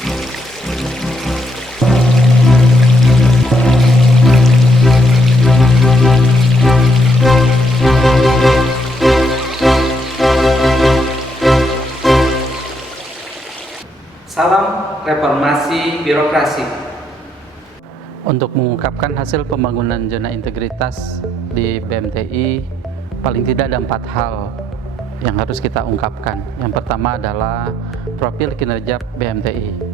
Salam reformasi birokrasi. Untuk mengungkapkan hasil pembangunan zona integritas di BMTI, paling tidak ada 4 hal yang harus kita ungkapkan. Yang pertama adalah profil kinerja BMTI.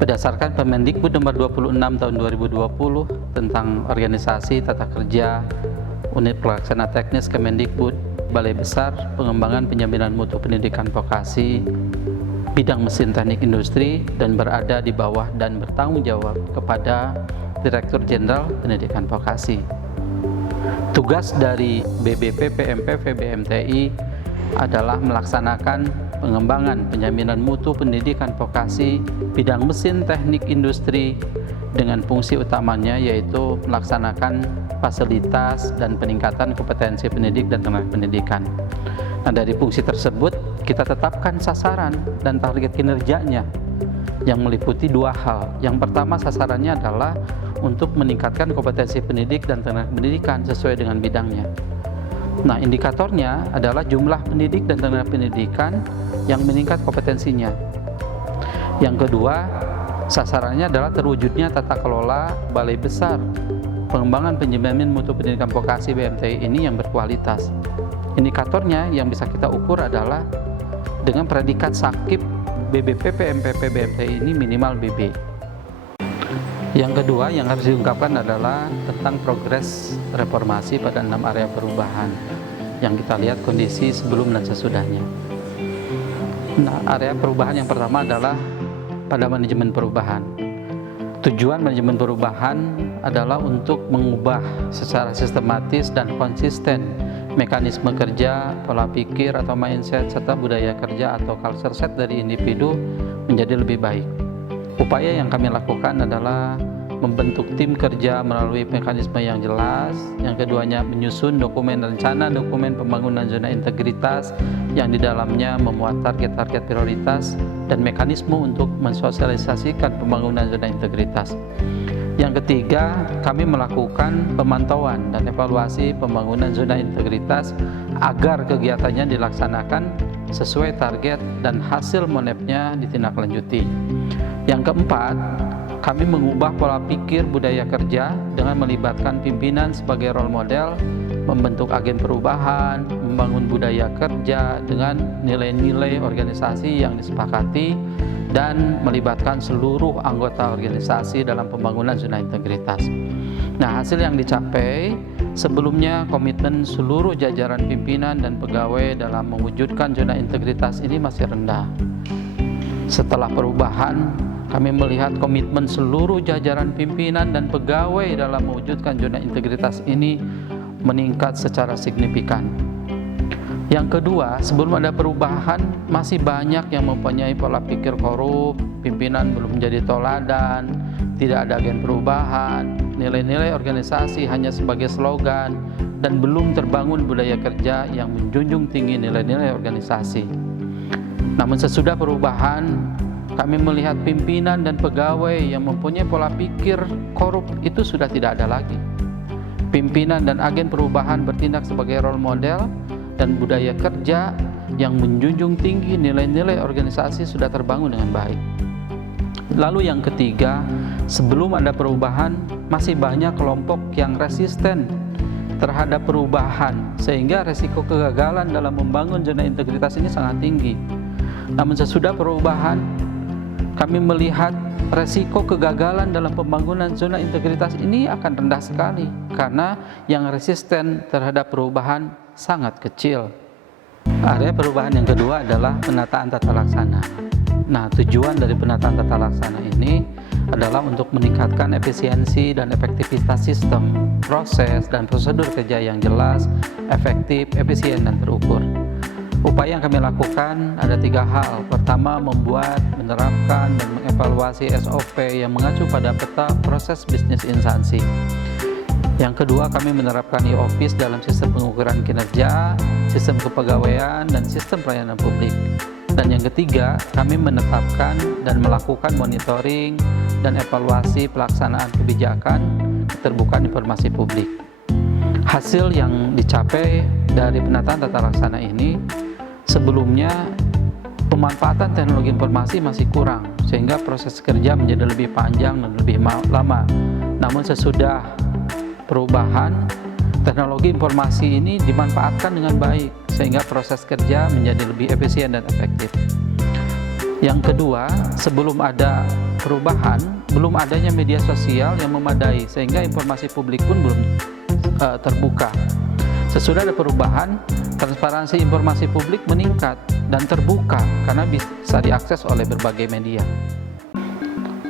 Berdasarkan Permendikbud nomor 26 tahun 2020 tentang organisasi tata kerja unit pelaksana teknis Kemendikbud, Balai Besar Pengembangan Penjaminan Mutu Pendidikan Vokasi, bidang mesin teknik industri, dan berada di bawah dan bertanggung jawab kepada Direktur Jenderal Pendidikan Vokasi. Tugas dari BBP PMPV BMTI adalah melaksanakan pengembangan penjaminan mutu pendidikan vokasi bidang mesin teknik industri dengan fungsi utamanya yaitu melaksanakan fasilitas dan peningkatan kompetensi pendidik dan tenaga pendidikan. Nah, dari fungsi tersebut kita tetapkan sasaran dan target kinerjanya yang meliputi 2 hal. Yang pertama, sasarannya adalah untuk meningkatkan kompetensi pendidik dan tenaga pendidikan sesuai dengan bidangnya. Nah, indikatornya adalah jumlah pendidik dan tenaga pendidikan yang meningkat kompetensinya. Yang kedua, sasarannya adalah terwujudnya tata kelola Balai Besar Pengembangan Penjaminan Mutu Pendidikan Vokasi BMTI ini yang berkualitas. Indikatornya yang bisa kita ukur adalah dengan predikat sakip BBP PMPP BMTI ini minimal BB. Yang kedua yang harus diungkapkan adalah tentang progres reformasi pada 6 area perubahan yang kita lihat kondisi sebelum dan sesudahnya. Nah, area perubahan yang pertama adalah pada manajemen perubahan. Tujuan manajemen perubahan adalah untuk mengubah secara sistematis dan konsisten mekanisme kerja, pola pikir atau mindset, serta budaya kerja atau culture set dari individu menjadi lebih baik. Upaya yang kami lakukan adalah membentuk tim kerja melalui mekanisme yang jelas. Yang keduanya menyusun dokumen dokumen pembangunan zona integritas yang di dalamnya memuat target-target prioritas dan mekanisme untuk mensosialisasikan pembangunan zona integritas. Yang ketiga, kami melakukan pemantauan dan evaluasi pembangunan zona integritas agar kegiatannya dilaksanakan sesuai target dan hasil monepnya ditindaklanjuti. Yang keempat, kami mengubah pola pikir budaya kerja dengan melibatkan pimpinan sebagai role model, membentuk agen perubahan, membangun budaya kerja dengan nilai-nilai organisasi yang disepakati, dan melibatkan seluruh anggota organisasi dalam pembangunan zona integritas. Nah, hasil yang dicapai sebelumnya komitmen seluruh jajaran pimpinan dan pegawai dalam mewujudkan zona integritas ini masih rendah. Setelah perubahan, kami melihat komitmen seluruh jajaran pimpinan dan pegawai dalam mewujudkan zona integritas ini meningkat secara signifikan. Yang kedua, sebelum ada perubahan, masih banyak yang mempunyai pola pikir korup, pimpinan belum menjadi toladan, tidak ada agen perubahan, nilai-nilai organisasi hanya sebagai slogan, dan belum terbangun budaya kerja yang menjunjung tinggi nilai-nilai organisasi. Namun sesudah perubahan, kami melihat pimpinan dan pegawai yang mempunyai pola pikir korup itu sudah tidak ada lagi. Pimpinan dan agen perubahan bertindak sebagai role model, dan budaya kerja yang menjunjung tinggi nilai-nilai organisasi sudah terbangun dengan baik. Lalu yang ketiga, sebelum ada perubahan, masih banyak kelompok yang resisten terhadap perubahan, sehingga resiko kegagalan dalam membangun zona integritas ini sangat tinggi. Namun sesudah perubahan, kami melihat resiko kegagalan dalam pembangunan zona integritas ini akan rendah sekali, karena yang resisten terhadap perubahan sangat kecil. Area perubahan yang kedua adalah penataan tata laksana. Nah, tujuan dari penataan tata laksana ini adalah untuk meningkatkan efisiensi dan efektivitas sistem, proses, dan prosedur kerja yang jelas, efektif, efisien, dan terukur. Upaya yang kami lakukan ada 3 hal. Pertama, membuat, menerapkan, dan mengevaluasi SOP yang mengacu pada peta proses bisnis instansi. Yang kedua, kami menerapkan e-office dalam sistem pengukuran kinerja, sistem kepegawaian, dan sistem pelayanan publik. Dan yang ketiga, kami menetapkan dan melakukan monitoring dan evaluasi pelaksanaan kebijakan keterbukaan informasi publik. Hasil yang dicapai dari penataan tata laksana ini, sebelumnya pemanfaatan teknologi informasi masih kurang, sehingga proses kerja menjadi lebih panjang dan lebih lama. Namun sesudah perubahan, teknologi informasi ini dimanfaatkan dengan baik, sehingga proses kerja menjadi lebih efisien dan efektif. Yang kedua, sebelum ada perubahan, belum adanya media sosial yang memadai, sehingga informasi publik pun belum terbuka. Sesudah ada perubahan, transparansi informasi publik meningkat dan terbuka karena bisa diakses oleh berbagai media.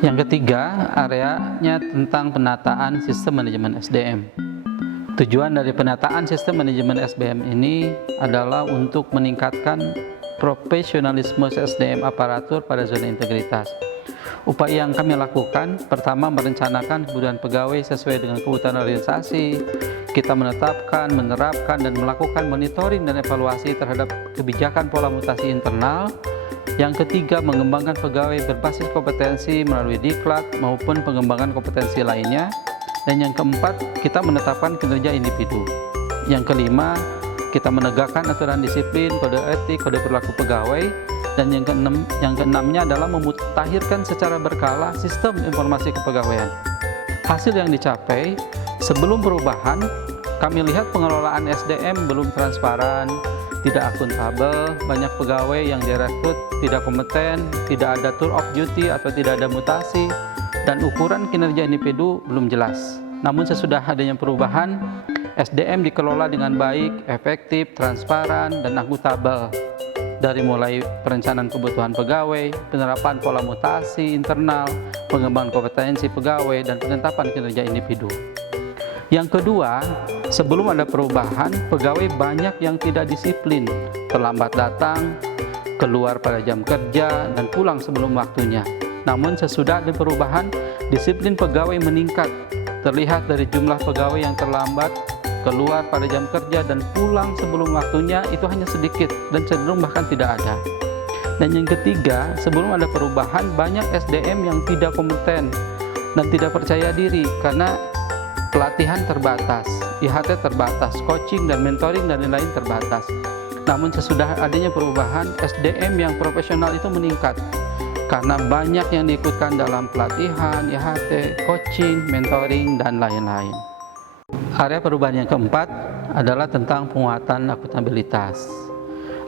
Yang ketiga, areanya tentang penataan sistem manajemen SDM. Tujuan dari penataan sistem manajemen SDM ini adalah untuk meningkatkan profesionalisme SDM aparatur pada zona integritas. Upaya yang kami lakukan, pertama merencanakan kebutuhan pegawai sesuai dengan kebutuhan organisasi. Kita menetapkan, menerapkan, dan melakukan monitoring dan evaluasi terhadap kebijakan pola mutasi internal. Yang ketiga, mengembangkan pegawai berbasis kompetensi melalui diklat maupun pengembangan kompetensi lainnya. Dan yang keempat, kita menetapkan kinerja individu. Yang kelima, kita menegakkan aturan disiplin, kode etik, kode perilaku pegawai. Dan yang keenamnya adalah memutakhirkan secara berkala sistem informasi kepegawaian. Hasil yang dicapai, sebelum perubahan, kami lihat pengelolaan SDM belum transparan, tidak akuntabel, banyak pegawai yang direkrut tidak kompeten, tidak ada tour of duty atau tidak ada mutasi, dan ukuran kinerja individu belum jelas. Namun sesudah adanya perubahan, SDM dikelola dengan baik, efektif, transparan, dan akuntabel. Dari mulai perencanaan kebutuhan pegawai, penerapan pola mutasi internal, pengembangan kompetensi pegawai, dan penetapan kinerja individu. Yang kedua, sebelum ada perubahan, pegawai banyak yang tidak disiplin, terlambat datang, keluar pada jam kerja, dan pulang sebelum waktunya. Namun sesudah ada perubahan, disiplin pegawai meningkat. Terlihat dari jumlah pegawai yang terlambat, keluar pada jam kerja, dan pulang sebelum waktunya itu hanya sedikit dan cenderung bahkan tidak ada. Dan yang ketiga, sebelum ada perubahan, banyak SDM yang tidak kompeten dan tidak percaya diri karena pelatihan terbatas, IHT terbatas, coaching dan mentoring dan lain-lain terbatas. Namun sesudah adanya perubahan, SDM yang profesional itu meningkat karena banyak yang diikutkan dalam pelatihan, IHT, coaching, mentoring, dan lain-lain. Area perubahan yang keempat adalah tentang penguatan akuntabilitas.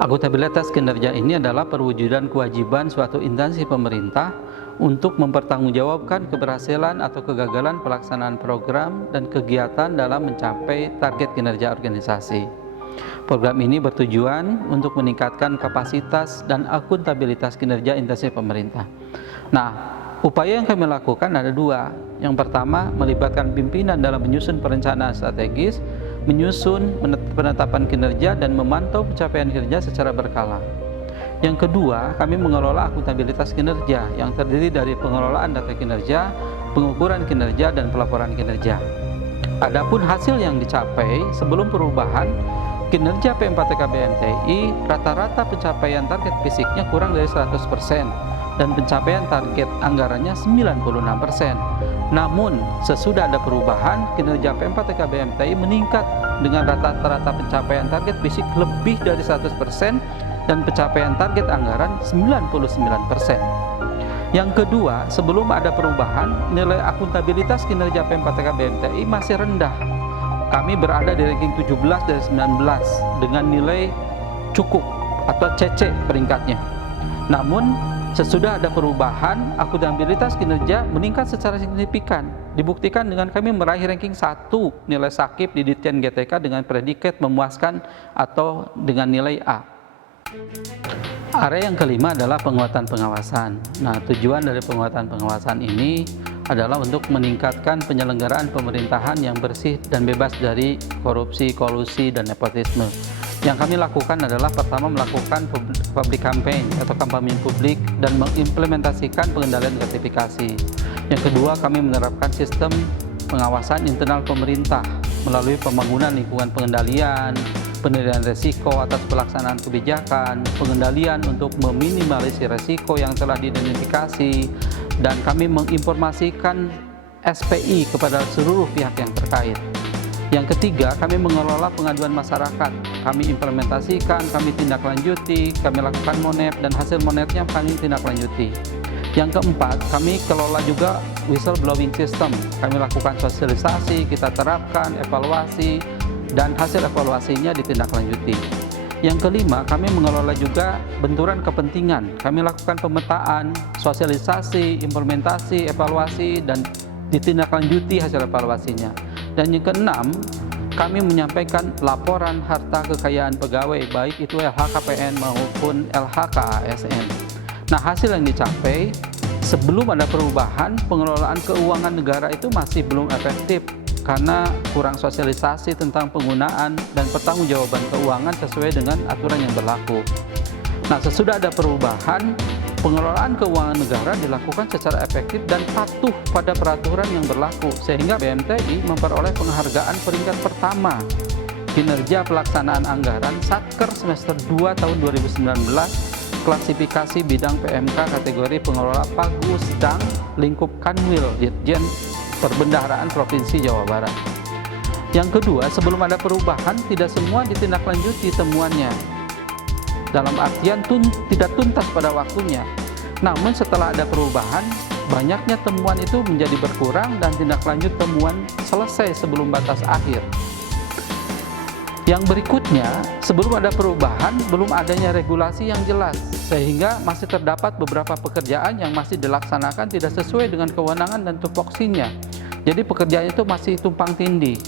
Akuntabilitas kinerja ini adalah perwujudan kewajiban suatu instansi pemerintah untuk mempertanggungjawabkan keberhasilan atau kegagalan pelaksanaan program dan kegiatan dalam mencapai target kinerja organisasi. Program ini bertujuan untuk meningkatkan kapasitas dan akuntabilitas kinerja instansi pemerintah. Nah, upaya yang kami lakukan ada dua. Yang pertama, melibatkan pimpinan dalam menyusun perencanaan strategis, menyusun penetapan kinerja, dan memantau pencapaian kinerja secara berkala. Yang kedua, kami mengelola akuntabilitas kinerja yang terdiri dari pengelolaan data kinerja, pengukuran kinerja, dan pelaporan kinerja. Adapun hasil yang dicapai sebelum perubahan, kinerja P4TK BMTI rata-rata pencapaian target fisiknya kurang dari 100%. Dan pencapaian target anggarannya 96%. Namun, sesudah ada perubahan, kinerja P4TK BMTI meningkat dengan rata-rata pencapaian target fisik lebih dari 100% dan pencapaian target anggaran 99%. Yang kedua, sebelum ada perubahan, nilai akuntabilitas kinerja P4TK BMTI masih rendah. Kami berada di ranking 17 dari 19 dengan nilai cukup atau CC peringkatnya. Namun, sesudah ada perubahan, akuntabilitas kinerja meningkat secara signifikan. Dibuktikan dengan kami meraih ranking 1 nilai sakip di Ditjen GTK dengan predikat memuaskan atau dengan nilai A. Area yang kelima adalah penguatan pengawasan. Nah, tujuan dari penguatan pengawasan ini adalah untuk meningkatkan penyelenggaraan pemerintahan yang bersih dan bebas dari korupsi, kolusi, dan nepotisme. Yang kami lakukan adalah pertama melakukan public campaign atau kampanye publik dan mengimplementasikan pengendalian gratifikasi. Yang kedua, kami menerapkan sistem pengawasan internal pemerintah melalui pembangunan lingkungan pengendalian, penilaian resiko atas pelaksanaan kebijakan, pengendalian untuk meminimalisir resiko yang telah diidentifikasi, dan kami menginformasikan SPI kepada seluruh pihak yang terkait. Yang ketiga, kami mengelola pengaduan masyarakat. Kami implementasikan, kami tindak lanjuti, kami lakukan monet, dan hasil monetnya kami tindak lanjuti. Yang keempat, kami kelola juga whistleblowing system. Kami lakukan sosialisasi, kita terapkan, evaluasi, dan hasil evaluasinya ditindaklanjuti. Yang kelima, kami mengelola juga benturan kepentingan. Kami lakukan pemetaan, sosialisasi, implementasi, evaluasi, dan ditindaklanjuti hasil evaluasinya. Dan yang keenam, kami menyampaikan laporan harta kekayaan pegawai, baik itu LHKPN maupun LHKASN. Nah, hasil yang dicapai sebelum ada perubahan, pengelolaan keuangan negara itu masih belum efektif karena kurang sosialisasi tentang penggunaan dan pertanggungjawaban keuangan sesuai dengan aturan yang berlaku. Nah, sesudah ada perubahan, pengelolaan keuangan negara dilakukan secara efektif dan patuh pada peraturan yang berlaku, sehingga BMTI memperoleh penghargaan peringkat pertama kinerja pelaksanaan anggaran Satker semester 2 tahun 2019, klasifikasi bidang PMK kategori pengelola Pagusdang lingkup Kanwil Ditjen Perbendaharaan Provinsi Jawa Barat. Yang kedua, sebelum ada perubahan, tidak semua ditindaklanjuti temuannya. Dalam artian tidak tuntas pada waktunya. Namun setelah ada perubahan, banyaknya temuan itu menjadi berkurang dan tindak lanjut temuan selesai sebelum batas akhir. Yang berikutnya, sebelum ada perubahan, belum adanya regulasi yang jelas, sehingga masih terdapat beberapa pekerjaan yang masih dilaksanakan tidak sesuai dengan kewenangan dan tupoksinya. Jadi pekerjaan itu masih tumpang tindih.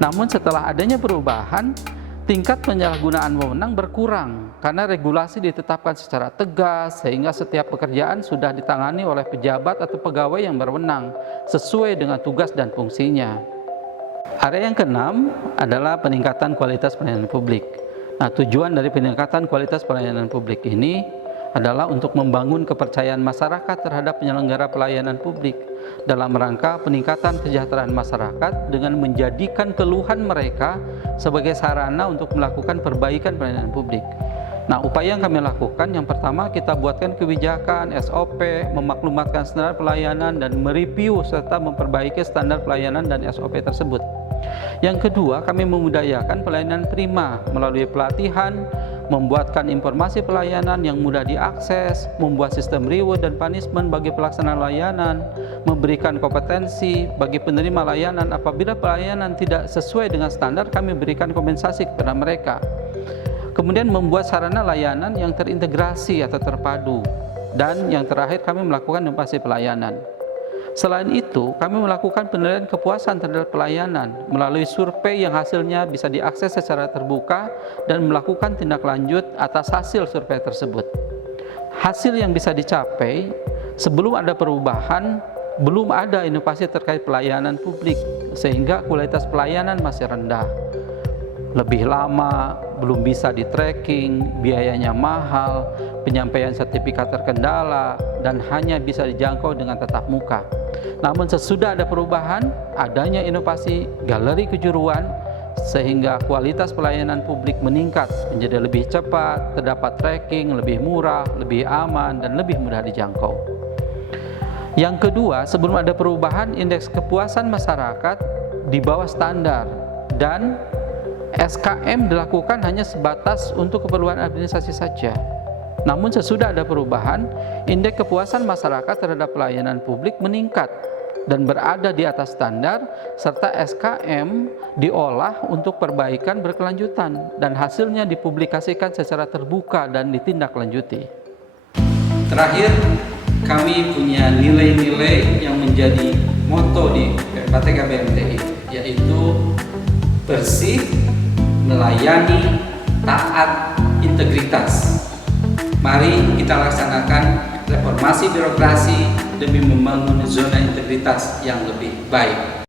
Namun setelah adanya perubahan, tingkat penyalahgunaan wewenang berkurang karena regulasi ditetapkan secara tegas, sehingga setiap pekerjaan sudah ditangani oleh pejabat atau pegawai yang berwenang sesuai dengan tugas dan fungsinya. Area yang keenam adalah peningkatan kualitas pelayanan publik. Nah, tujuan dari peningkatan kualitas pelayanan publik ini adalah untuk membangun kepercayaan masyarakat terhadap penyelenggara pelayanan publik dalam rangka peningkatan kesejahteraan masyarakat dengan menjadikan keluhan mereka sebagai sarana untuk melakukan perbaikan pelayanan publik. Nah, upaya yang kami lakukan, yang pertama kita buatkan kebijakan, SOP, memaklumatkan standar pelayanan, dan mereview serta memperbaiki standar pelayanan dan SOP tersebut. Yang kedua, kami memudayakan pelayanan prima melalui pelatihan, membuatkan informasi pelayanan yang mudah diakses, membuat sistem reward dan punishment bagi pelaksanaan layanan, memberikan kompetensi bagi penerima layanan apabila pelayanan tidak sesuai dengan standar, kami berikan kompensasi kepada mereka. Kemudian membuat sarana layanan yang terintegrasi atau terpadu. Dan yang terakhir, kami melakukan inovasi pelayanan. Selain itu, kami melakukan penilaian kepuasan terhadap pelayanan melalui survei yang hasilnya bisa diakses secara terbuka dan melakukan tindak lanjut atas hasil survei tersebut. Hasil yang bisa dicapai sebelum ada perubahan, belum ada inovasi terkait pelayanan publik, sehingga kualitas pelayanan masih rendah. Lebih lama, belum bisa di-tracking, biayanya mahal, penyampaian sertifikat terkendala, dan hanya bisa dijangkau dengan tatap muka. Namun sesudah ada perubahan, adanya inovasi galeri kejuruan, sehingga kualitas pelayanan publik meningkat menjadi lebih cepat, terdapat tracking, lebih murah, lebih aman, dan lebih mudah dijangkau. Yang kedua, sebelum ada perubahan, indeks kepuasan masyarakat di bawah standar, dan SKM dilakukan hanya sebatas untuk keperluan administrasi saja. Namun sesudah ada perubahan, indeks kepuasan masyarakat terhadap pelayanan publik meningkat dan berada di atas standar, serta SKM diolah untuk perbaikan berkelanjutan dan hasilnya dipublikasikan secara terbuka dan ditindaklanjuti. Terakhir, kami punya nilai-nilai yang menjadi moto di PPTK BMTI, yaitu bersih, melayani, taat, integritas. Mari kita laksanakan reformasi birokrasi demi membangun zona integritas yang lebih baik.